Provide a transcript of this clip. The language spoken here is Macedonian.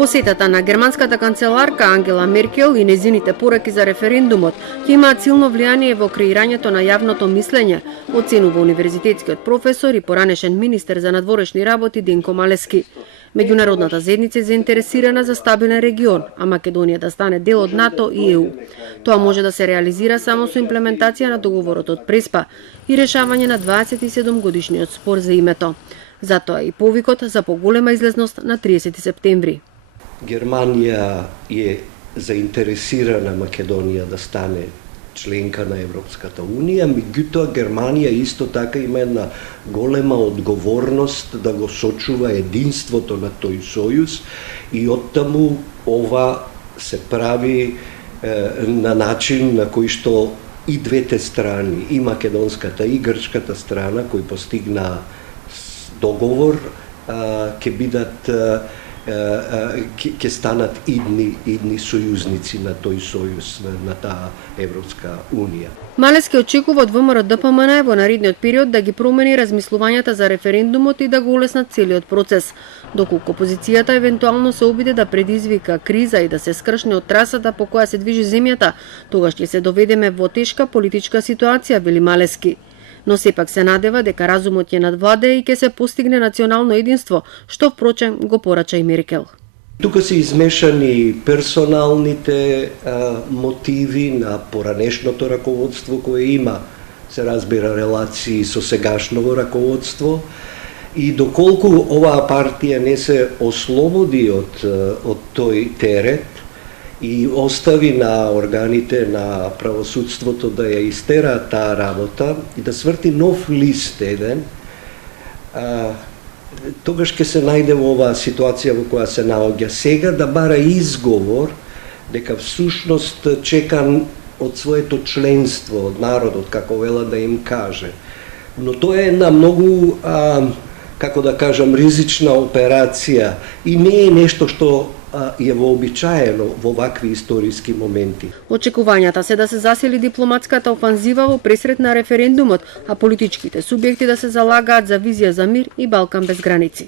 Посетата на германската канцеларка Ангела Меркел и незините пораки за референдумот ќе имаат силно влијание во креирањето на јавното мислење, оценува универзитетскиот професор и поранешен министер за надворешни работи Денко Малески. Меѓународната заедница е заинтересирана за стабилен регион, а Македонија да стане дел од НАТО и ЕУ. Тоа може да се реализира само со имплементација на договорот од Преспа и решавање на 27 годишниот спор за името. Затоа и повикот за поголема излезност на 30 септември. Германија е заинтересирана Македонија да стане членка на Европската Унија, меѓутоа Германија исто така има една голема одговорност да го сочува единството на тој сојуз и оттаму ова се прави на начин на кој што и двете страни, и македонската и грчката страна кои постигна договор, ќе бидат ќе станат идни сојузници на тој сојуз, на таа Европска Унија. Малески очекува од ВМРО ДПМН во наредниот период да ги промени размислувањата за референдумот и да го улеснат целиот процес, доколку опозицијата евентуално се обиде да предизвика криза и да се скршне од трасата по која се движи земјата, тогаш ќе се доведеме во тешка политичка ситуација, вели Малески. Но сепак се надева дека разумот ќе надвладее и ќе се постигне национално единство, што впрочем го порача и Меркел. Тука се измешани персоналните мотиви на поранешното раководство кое има, се разбира, релации со сегашното раководство и доколку оваа партија не се ослободи од тој терет и остави на органите на правосудството да ја истера таа работа и да сврти нов лист еден, тогаш ќе се најде во оваа ситуација во која се наоѓа сега, да бара изговор дека всушност чекан од своето членство, од народот, како вела да им каже. Но тоа е една многу, како да кажам, ризична операција и не е нешто што е вообичаено во вакви историски моменти. Очекувањата се да се засили дипломатската офанзива во пресрет на референдумот, а политичките субјекти да се залагаат за визија за мир и Балкан без граници.